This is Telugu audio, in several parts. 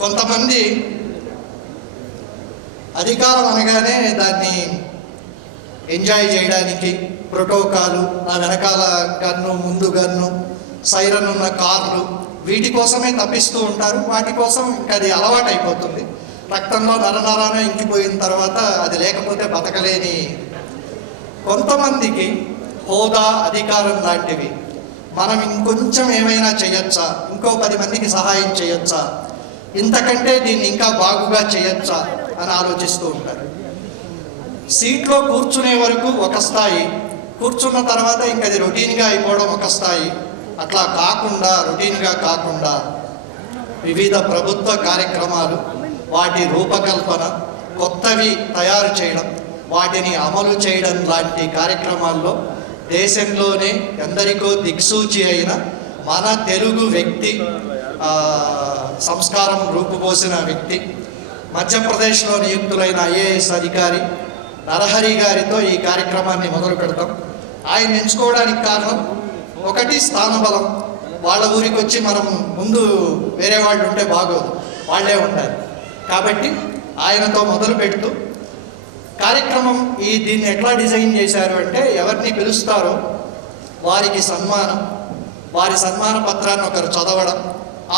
కొంతమంది అధికారం అనగానే దాన్ని ఎంజాయ్ చేయడానికి ప్రోటోకాలు, ఆ వెనకాల గన్ను, ముందు గన్ను, సైరన్ ఉన్న కార్లు, వీటి కోసమే తప్పిస్తూ ఉంటారు. వాటి కోసం ఇంకా అది అలవాటు అయిపోతుంది. రక్తంలో నరనరాన ఇంకిపోయిన తర్వాత అది లేకపోతే బతకలేని కొంతమందికి హోదా, అధికారం లాంటివి మనం ఇంకొంచెం ఏమైనా చేయొచ్చా, ఇంకో 10 మందికి సహాయం చేయొచ్చా, ఇంతకంటే దీన్ని ఇంకా బాగుగా చేయొచ్చా అని ఆలోచిస్తూ ఉంటారు. సీట్లో కూర్చునే వరకు ఒక స్థాయి, కూర్చున్న తర్వాత ఇంక అది రొటీన్గా అయిపోవడం ఒక స్థాయి. అట్లా కాకుండా, రొటీన్గా కాకుండా వివిధ ప్రభుత్వ కార్యక్రమాలు, వాటి రూపకల్పన, కొత్తవి తయారు చేయడం, వాటిని అమలు చేయడం లాంటి కార్యక్రమాల్లో దేశంలోనే ఎందరికో దిక్సూచి అయిన మన తెలుగు వ్యక్తి, సంస్కారం రూపుపోసిన వ్యక్తి, మధ్యప్రదేశ్లో నియుక్తులైన ఐఏఎస్ అధికారి నరహరి గారితో ఈ కార్యక్రమాన్ని మొదలు పెడతాం. ఆయన ఎంచుకోవడానికి కారణం ఒకటి స్థానబలం. వాళ్ళ ఊరికి వచ్చి మనం ముందు వేరే వాళ్ళు ఉంటే బాగోదు, వాళ్ళే ఉండాలి. కాబట్టి ఆయనతో మొదలు పెడుతూ కార్యక్రమం దీన్ని ఎట్లా డిజైన్ చేశారు అంటే, ఎవరిని పిలుస్తారో వారికి సన్మానం, వారి సన్మాన పత్రాన్ని ఒకరు చదవడం,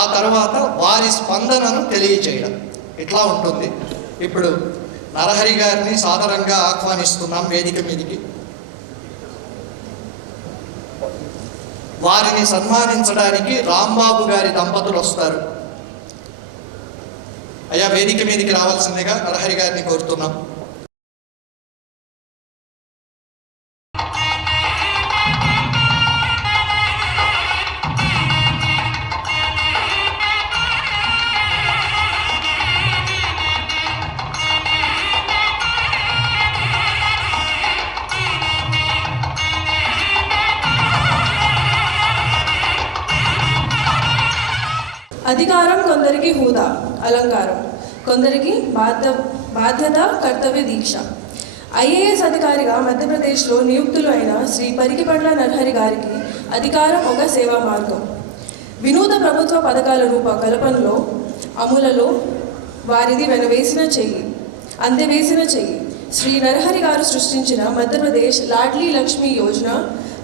ఆ తర్వాత వారి స్పందనను తెలియచేయడం, ఇట్లా ఉంటుంది. ఇప్పుడు నరహరి గారిని సాదరంగా ఆహ్వానిస్తున్నాం వేదిక మీదికి. వారిని సన్మానించడానికి రాంబాబు గారి దంపతులు వస్తారు. అయ్యా, వేదిక మీదికి రావాల్సిందిగా నరహరి గారిని కోరుతున్నాం. అధికారం కొందరికి హోదా, అలంకారం, కొందరికి బాధ్యత, కర్తవ్య దీక్ష. ఐఏఎస్ అధికారిగా మధ్యప్రదేశ్లో నియుక్తులు అయిన శ్రీ పరికిపండ్ల నరహరి గారికి అధికారం ఒక సేవా మార్గం. వినూత ప్రభుత్వ పథకాల రూపకల్పనలో, అమలులో వారిది అందవేసిన చెయ్యి. శ్రీ నరహరి గారు సృష్టించిన మధ్యప్రదేశ్ లాడ్లీ లక్ష్మీ యోజన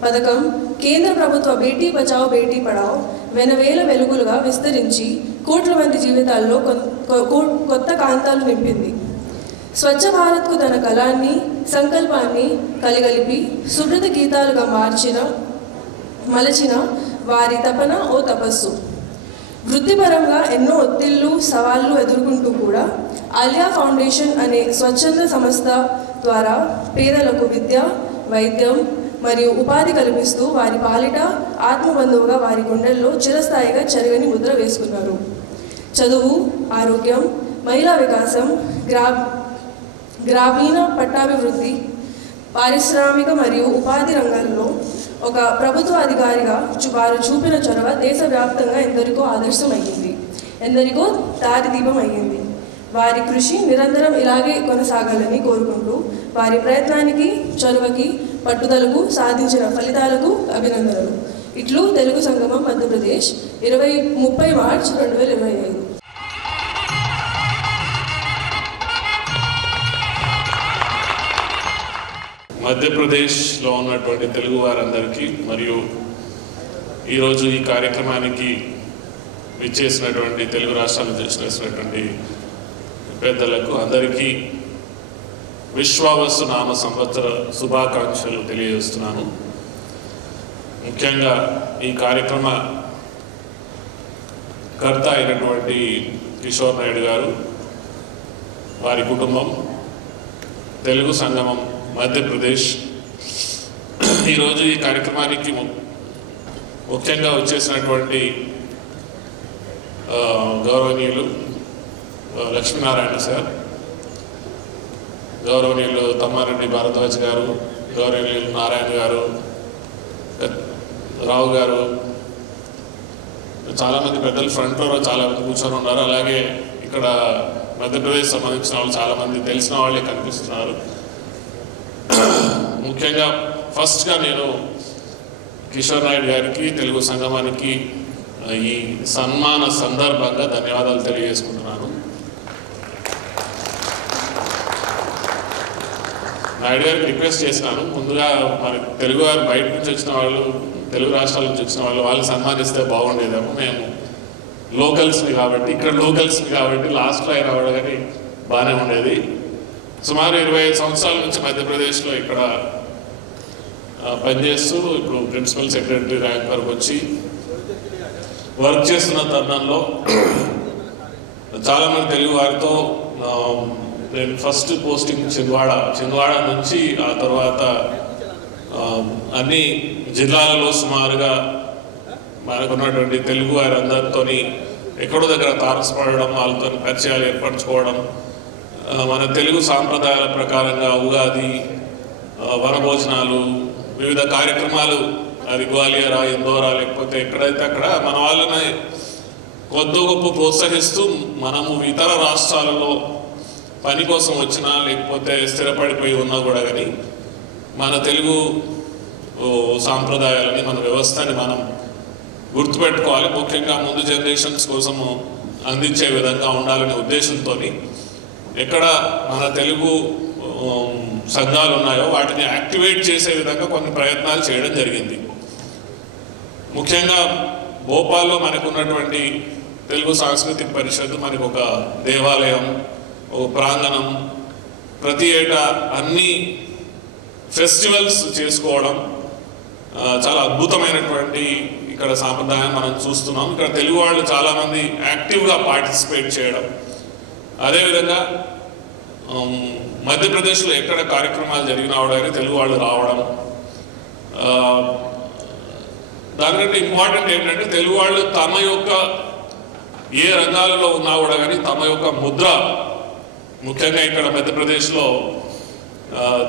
పథకం కేంద్ర ప్రభుత్వ బేటీ బచావో బేటీ పడావో వెనవేల వెలుగులుగా విస్తరించి కోట్ల మంది జీవితాల్లో కొత్త కాంతాలు నింపింది. స్వచ్ఛ భారత్కు తన కళాన్ని, సంకల్పాన్ని కలిగలిపి సుబ్రత గీతాలుగా మలచిన వారి తపన ఓ తపస్సు. వృత్తిపరంగా ఎన్నో ఒత్తిళ్లు, సవాళ్లు ఎదుర్కొంటూ కూడా ఆలియా ఫౌండేషన్ అనే స్వచ్ఛంద సంస్థ ద్వారా పేదలకు విద్య, వైద్యం మరియు ఉపాధి కల్పిస్తూ వారి పాలిట ఆత్మబంధువుగా వారి గుండెల్లో చిరస్థాయిగా చెరగని ముద్ర వేసుకున్నారు. చదువు, ఆరోగ్యం, మహిళా వికాసం, గ్రామీణ పట్టాభివృద్ధి, పారిశ్రామిక మరియు ఉపాధి రంగాల్లో ఒక ప్రభుత్వ అధికారిగా వారు చూపిన చొరవ దేశవ్యాప్తంగా ఎందరికో ఆదర్శమయ్యింది, ఎందరికో దారిదీపం అయ్యింది. వారి కృషి నిరంతరం ఇలాగే కొనసాగాలని కోరుకుంటూ వారి ప్రయత్నానికి, చొరవకి, పట్టుదలకు సాధించిన ఫలితాలకు అభినందనలు. ఇట్లు తెలుగు సంగమం మధ్యప్రదేశ్ 30 మార్చ్ 2025. మధ్యప్రదేశ్లో ఉన్నటువంటి తెలుగు వారందరికీ మరియు ఈరోజు ఈ కార్యక్రమానికి విచ్చేసినటువంటి తెలుగు రాష్ట్రాలను చేసినటువంటి పెద్దలకు అందరికీ విశ్వావసు నామ సంవత్సర శుభాకాంక్షలు తెలియజేస్తున్నాను. ముఖ్యంగా ఈ కార్యక్రమ కర్త అయినటువంటి కిషోర్ నాయుడు గారు, వారి కుటుంబం, తెలుగు సంగమం మధ్యప్రదేశ్ ఈరోజు ఈ కార్యక్రమానికి ముఖ్యంగా వచ్చేసినటువంటి గౌరవనీయులు లక్ష్మీనారాయణ సార్, గౌరవనీయులు తమ్మారెడ్డి భారద్వాజ్ గారు, గౌరవనీయులు నారాయణ గారు, రావు గారు, చాలామంది పెద్దలు ఫ్రంట్ రోలో చాలామంది కూర్చొని ఉన్నారు. అలాగే ఇక్కడ మధ్యప్రదేశ్ సంబంధించిన వాళ్ళు చాలామంది తెలిసిన వాళ్ళే కనిపిస్తున్నారు. ముఖ్యంగా ఫస్ట్గా నేను కిషోర్ నాయుడు గారికి, తెలుగు సంగమానికి ఈ సన్మాన సందర్భంగా ధన్యవాదాలు తెలియజేసుకుంటున్నాను. నాయుడు గారికి రిక్వెస్ట్ చేసినాను, ముందుగా మరి తెలుగు వారు బయట నుంచి వచ్చిన వాళ్ళు, తెలుగు రాష్ట్రాల నుంచి వచ్చిన వాళ్ళు సన్మానిస్తే బాగుండేదేమో, మేము లోకల్స్ని కాబట్టి లాస్ట్లో అయినా కూడా కానీ బాగానే ఉండేది. సుమారు 25 సంవత్సరాల నుంచి మధ్యప్రదేశ్లో ఇక్కడ పనిచేస్తూ ఇప్పుడు ప్రిన్సిపల్ సెక్రటరీ ర్యాంక్ వరకు వచ్చి వర్క్ చేస్తున్న తరుణంలో చాలామంది తెలుగు వారితో నేను ఫస్ట్ పోస్టింగ్ చింద్వాడ నుంచి ఆ తర్వాత అన్ని జిల్లాలలో సుమారుగా మనకున్నటువంటి తెలుగు వారి అందరితోని ఎక్కడో దగ్గర తారసపడడం, వాళ్ళతో పరిచయాలు ఏర్పరచుకోవడం, మన తెలుగు సాంప్రదాయాల ప్రకారంగా ఉగాది, వనభోజనాలు, వివిధ కార్యక్రమాలు, అది గ్వాలియరా, ఇందోరా లేకపోతే ఎక్కడైతే అక్కడ మన వాళ్ళని కొద్ది గొప్ప ప్రోత్సహిస్తూ మనము ఇతర రాష్ట్రాలలో పని కోసం వచ్చినా లేకపోతే స్థిరపడిపోయి ఉన్నా కూడా కానీ మన తెలుగు సాంప్రదాయాలని, మన వ్యవస్థని మనం గుర్తుపెట్టుకోవాలి. ముఖ్యంగా ముందు జనరేషన్స్ కోసము అందించే విధంగా ఉండాలనే ఉద్దేశంతో ఎక్కడ మన తెలుగు సంఘాలు ఉన్నాయో వాటిని యాక్టివేట్ చేసే విధంగా కొన్ని ప్రయత్నాలు చేయడం జరిగింది. ముఖ్యంగా భోపాల్లో మనకు ఉన్నటువంటి తెలుగు సాంస్కృతిక పరిషత్ మనకు ఒక దేవాలయం, ఒక ప్రాంగణం, ప్రతి ఏటా అన్ని ఫెస్టివల్స్ చేసుకోవడం చాలా అద్భుతమైనటువంటి ఇక్కడ సాంప్రదాయం మనం చూస్తున్నాం. ఇక్కడ తెలుగు వాళ్ళు చాలామంది యాక్టివ్గా పార్టిసిపేట్ చేయడం, అదేవిధంగా మధ్యప్రదేశ్లో ఎక్కడ కార్యక్రమాలు జరిగినా కూడా తెలుగు వాళ్ళు రావడం. దానికంటే ఇంపార్టెంట్ ఏంటంటే తెలుగు వాళ్ళు తమ యొక్క ఏ రంగాలలో ఉన్నా కూడా కానీ తమ యొక్క ముద్ర, ముఖ్యంగా ఇక్కడ మధ్యప్రదేశ్లో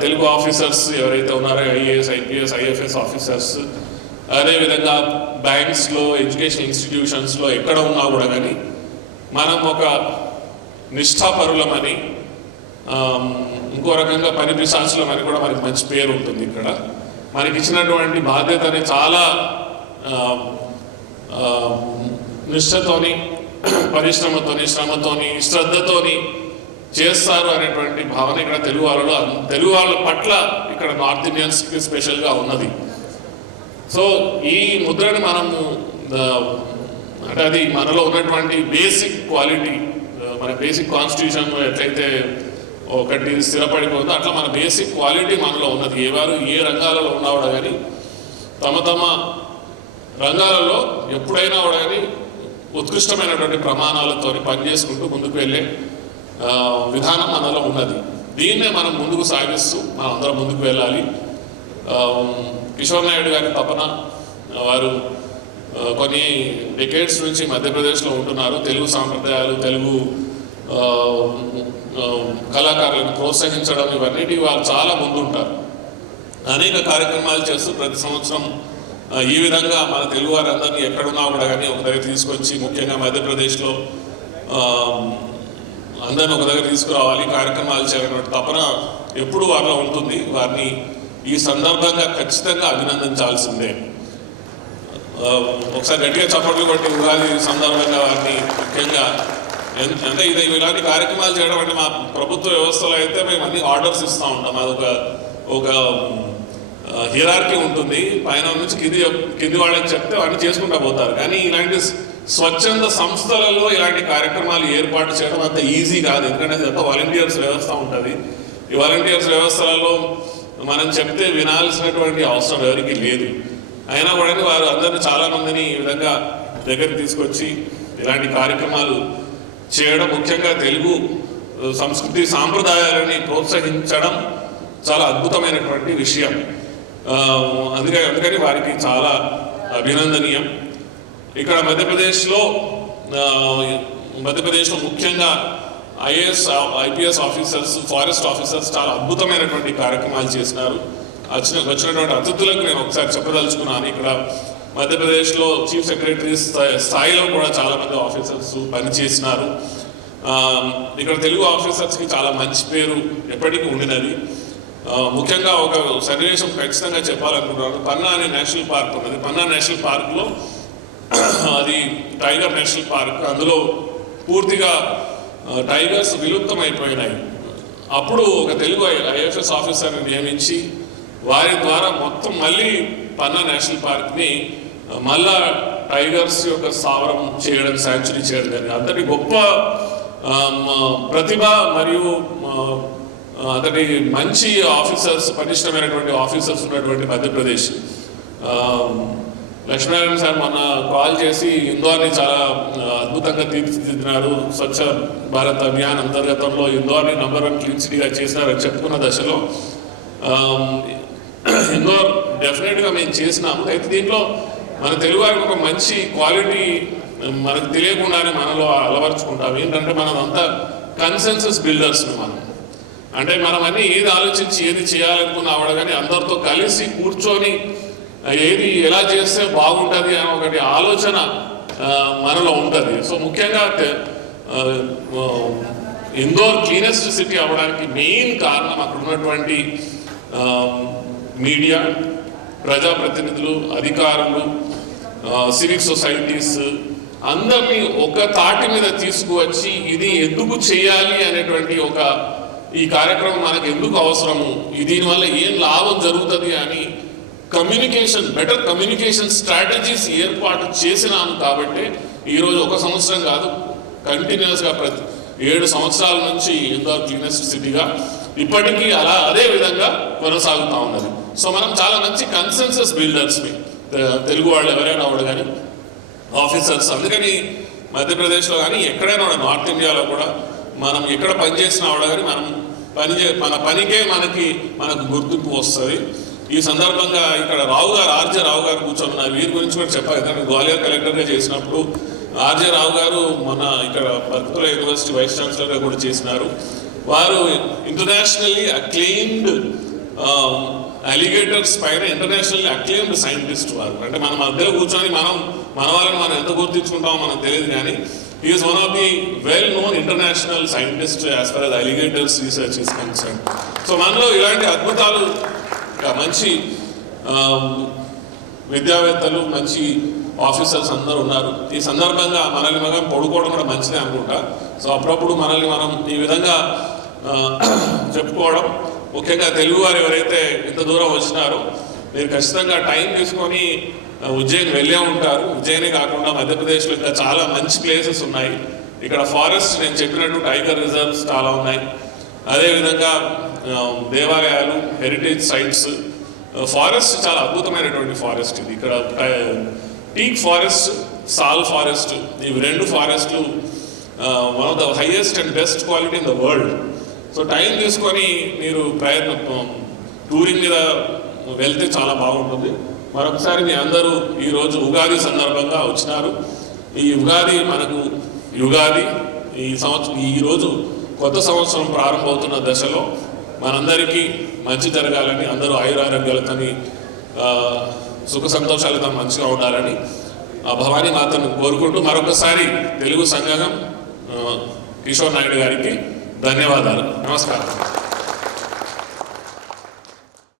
తెలుగు ఆఫీసర్స్ ఎవరైతే ఉన్నారో ఐఏఎస్, ఐపీఎస్, ఐఎఫ్ఎస్ ఆఫీసర్స్, అదేవిధంగా బ్యాంక్స్లో, ఎడ్యుకేషన్ ఇన్స్టిట్యూషన్స్లో ఎక్కడ ఉన్నా కూడా కానీ మనం ఒక నిష్ఠాపరులమని, ఇంకో రకంగా పని పిశాచులమని కూడా మనకి మంచి పేరు ఉంటుంది. ఇక్కడ మనకి ఇచ్చినటువంటి బాధ్యతని చాలా నిష్ఠతోని, పరిశ్రమతోని, శ్రమతోని, శ్రద్ధతోని చేస్తారు అనేటువంటి భావన ఇక్కడ తెలుగు వాళ్ళ పట్ల ఇక్కడ నార్త్ ఇండియన్స్కి స్పెషల్గా ఉన్నది. సో ఈ ముద్రని మనము అంటే అది మనలో ఉన్నటువంటి బేసిక్ క్వాలిటీ, మన బేసిక్ కాన్స్టిట్యూషన్ ఎట్లయితే ఒకటి స్థిరపడిపోతుందో అట్లా మన బేసిక్ క్వాలిటీ మనలో ఉన్నది. ఏ రంగాలలో ఉన్నా కూడా కానీ తమ రంగాలలో ఎప్పుడైనా కూడా కానీ ఉత్కృష్టమైనటువంటి ప్రమాణాలతో పనిచేసుకుంటూ ముందుకు వెళ్ళే విధానం మనలో ఉన్నది. దీన్నే మనం ముందుకు సాగిస్తూ మనం అందరం ముందుకు వెళ్ళాలి. కిషోర్ నాయుడు గారి తపన, వారు కొన్ని డెకేడ్స్ నుంచి మధ్యప్రదేశ్లో ఉంటున్నారు. తెలుగు సాంప్రదాయాలు, తెలుగు కళాకారులను ప్రోత్సహించడం, ఇవన్నిటి వారు చాలా ముందుంటారు. అనేక కార్యక్రమాలు చేస్తూ ప్రతి సంవత్సరం ఈ విధంగా మన తెలుగు వారందరినీ ఎక్కడున్నా కూడా కానీ ఒక దగ్గర తీసుకొచ్చి, ముఖ్యంగా మధ్యప్రదేశ్లో అందరిని ఒక దగ్గర తీసుకురావాలి, కార్యక్రమాలు చేయాలన్నటువంటి తపన ఎప్పుడు వారిలో ఉంటుంది. వారిని ఈ సందర్భంగా ఖచ్చితంగా అభినందించాల్సిందే. ఒకసారి గట్టిగా చప్పట్లు కొట్టి ఉగాది సందర్భంగా వారిని ముఖ్యంగా అంటే ఇలాంటి కార్యక్రమాలు చేయడం అంటే మా ప్రభుత్వ వ్యవస్థలో అయితే మేము అన్ని ఆర్డర్స్ ఇస్తూ ఉంటాం. అది ఒక హిరార్కీ ఉంటుంది. పైన నుంచి కింది వాళ్ళకి చెప్తే అన్ని చేసుకుంటూ పోతారు. కానీ ఇలాంటి స్వచ్ఛంద సంస్థలలో ఇలాంటి కార్యక్రమాలు ఏర్పాటు చేయడం అంత ఈజీ కాదు. ఎందుకంటే అది వాలంటీర్స్ వ్యవస్థ ఉంటుంది. ఈ వాలంటీర్స్ వ్యవస్థలలో మనం చెప్తే వినాల్సినటువంటి అవసరం ఎవరికి లేదు. అయినా కూడా వారు అందరినీ చాలామందిని ఈ విధంగా దగ్గరికి తీసుకొచ్చి ఇలాంటి కార్యక్రమాలు చేయడం, ముఖ్యంగా తెలుగు సంస్కృతి సాంప్రదాయాలని ప్రోత్సహించడం చాలా అద్భుతమైనటువంటి విషయం. అందుకని వారికి చాలా అభినందనీయం. ఇక్కడ మధ్యప్రదేశ్లో ముఖ్యంగా IAS, IPS officers, forest officers చాలా అద్భుతమైనటువంటి కార్యక్రమాలు చేసినారు. వచ్చినటువంటి అతిథులకు నేను ఒకసారి చెప్పదలుచుకున్నాను. ఇక్కడ మధ్యప్రదేశ్లో చీఫ్ సెక్రటరీ స్థాయిలో కూడా చాలామంది ఆఫీసర్స్ పనిచేసినారు. ఇక్కడ తెలుగు ఆఫీసర్స్కి చాలా మంచి పేరు ఎప్పటికీ ఉండినది. ముఖ్యంగా ఒక సన్నివేశం ఖచ్చితంగా చెప్పాలనుకుంటున్నాను. పన్నా అనే నేషనల్ పార్క్ ఉన్నది. పన్నా నేషనల్ పార్క్లో అది టైగర్ నేషనల్ పార్క్. అందులో పూర్తిగా టైగర్స్ విలుప్తమైపోయినాయి. అప్పుడు ఒక తెలుగు ఐఎఫ్ఎస్ ఆఫీసర్ని నియమించి వారి ద్వారా మొత్తం మళ్ళీ పన్నా నేషనల్ పార్క్ని మళ్ళా టైగర్స్ యొక్క స్థావరం చేయడం, శాంచురీ చేయడం జరిగింది. అంతటి గొప్ప ప్రతిభ మరియు అంతటి మంచి ఆఫీసర్స్, పటిష్టమైనటువంటి ఆఫీసర్స్ ఉన్నటువంటి మధ్యప్రదేశ్. లక్ష్మీనారాయణ సార్ మొన్న కాల్ చేసి ఇందోర్ని చాలా అద్భుతంగా తీర్చిదిద్దినారు, స్వచ్ఛ భారత్ అభియాన్ అంతర్గతంలో ఇందోర్ని #1 క్లీన్ సిటీగా చేసినారని చెప్పుకున్న దశలో ఇందోర్ డెఫినెట్గా మేము చేసినాము. అయితే దీంట్లో మన తెలుగు వారికి ఒక మంచి క్వాలిటీ మనకు తెలియకుండానే మనలో అలవర్చుకుంటాం. ఏంటంటే మనం అంతా కన్సెన్సస్ బిల్డర్స్. మనం అంటే మనం అన్నీ ఏది ఆలోచించి ఏది చేయాలనుకున్న ఆవిడ కానీ అందరితో కలిసి కూర్చొని ఏది ఎలా చేస్తే బాగుంటుంది అనే ఒకటి ఆలోచన మనలో ఉంటుంది. సో ముఖ్యంగా ఇందోర్ క్లీనెస్ట్ సిటీ అవ్వడానికి మెయిన్ కారణం అక్కడ ఉన్నటువంటి మీడియా, ప్రజాప్రతినిధులు, అధికారులు, సివిక్ సొసైటీస్ అందరినీ ఒక తాటి మీద తీసుకువచ్చి ఇది ఎందుకు చేయాలి అనేటువంటి ఒక ఈ కార్యక్రమం మనకు ఎందుకు అవసరము, దీనివల్ల ఏం లాభం జరుగుతుంది అని కమ్యూనికేషన్, బెటర్ కమ్యూనికేషన్ స్ట్రాటజీస్ ఏర్పాటు చేసినాను. కాబట్టి ఈరోజు ఒక సంవత్సరం కాదు, కంటిన్యూస్గా 7 సంవత్సరాల నుంచి ఇందోర్ క్లీనెస్ట్ సిటీగా ఇప్పటికీ అదే విధంగా కొనసాగుతూ ఉన్నది. సో మనం చాలా మంచి కన్సెన్సస్ బిల్డర్స్ని తెలుగు వాళ్ళు ఎవరైనా వాడు కానీ ఆఫీసర్స్. అందుకని మధ్యప్రదేశ్లో కానీ ఎక్కడైనా నార్త్ ఇండియాలో కూడా మనం ఎక్కడ పనిచేసిన వాడు కానీ మనం మన పనికే మనకు గుర్తింపు వస్తుంది. ఈ సందర్భంగా ఇక్కడ ఆర్జే రావు గారు కూర్చోన్నారు. వీరి గురించి కూడా చెప్పాలి. ఎందుకంటే గ్వాలియర్ కలెక్టర్గా చేసినప్పుడు ఆర్జే రావు గారు మన ఇక్కడ బర్కుల యూనివర్సిటీ వైస్ ఛాన్సలర్గా కూడా చేసినారు. వారు ఇంటర్నేషనల్లీ అక్లెయిమ్డ్ అలిగేటర్స్ పైన ఇంటర్నేషనల్లీ అక్లెయిమ్డ్ సైంటిస్ట్ వారు. అంటే మన మధ్యలో కూర్చొని మన వాళ్ళని మనం ఎంత గుర్తించుకుంటామో మనకు తెలియదు, కానీ is one of the well known international scientist as for as alligators research is concern. So మనలో ఇలాంటి అద్భుతాలు, మంచి విద్యావేత్తలు, మంచి ఆఫీసర్స్ అందరూ ఉన్నారు. ఈ సందర్భంగా మనల్ని మనం పడుకోవడం కూడా మంచిదే అనుకుంటా. సో అప్పుడప్పుడు మనల్ని మనం ఈ విధంగా చెప్పుకోవడం, ముఖ్యంగా తెలుగు వారు ఎవరైతే ఇంత దూరం వచ్చినారో మీరు ఖచ్చితంగా టైం తీసుకొని ఉజ్జయిన్ వెళ్ళే ఉంటారు. ఉజ్జయినే కాకుండా మధ్యప్రదేశ్లో ఇంకా చాలా మంచి ప్లేసెస్ ఉన్నాయి. ఇక్కడ ఫారెస్ట్, నేను చెప్పినట్టు టైగర్ రిజర్వ్స్ చాలా ఉన్నాయి. అదేవిధంగా దేవాలయాలు, హెరిటేజ్ సైట్స్, ఫారెస్ట్ చాలా అద్భుతమైనటువంటి ఫారెస్ట్ ఇది. ఇక్కడ టీక్ ఫారెస్ట్, సాల్ ఫారెస్ట్, ఇవి 2 ఫారెస్ట్లు one of the highest and best quality in the world. So time తీసుకొని మీరు టూరింగ్ మీద వెళ్తే చాలా బాగుంటుంది. మరొకసారి మీ అందరూ ఈరోజు ఉగాది సందర్భంగా వచ్చినారు. ఈ ఉగాది మనకు ఈరోజు కొత్త సంవత్సరం ప్రారంభమవుతున్న దశలో మనందరికీ మంచి జరగాలని, అందరూ ఆయురారోగ్యాలతోని సుఖ సంతోషాలతో మంచిగా ఉండాలని భవానీ మాతను కోరుకుంటూ మరొకసారి తెలుగు సంఘం కిషోర్ నాయుడు గారికి ధన్యవాదాలు. నమస్కారం.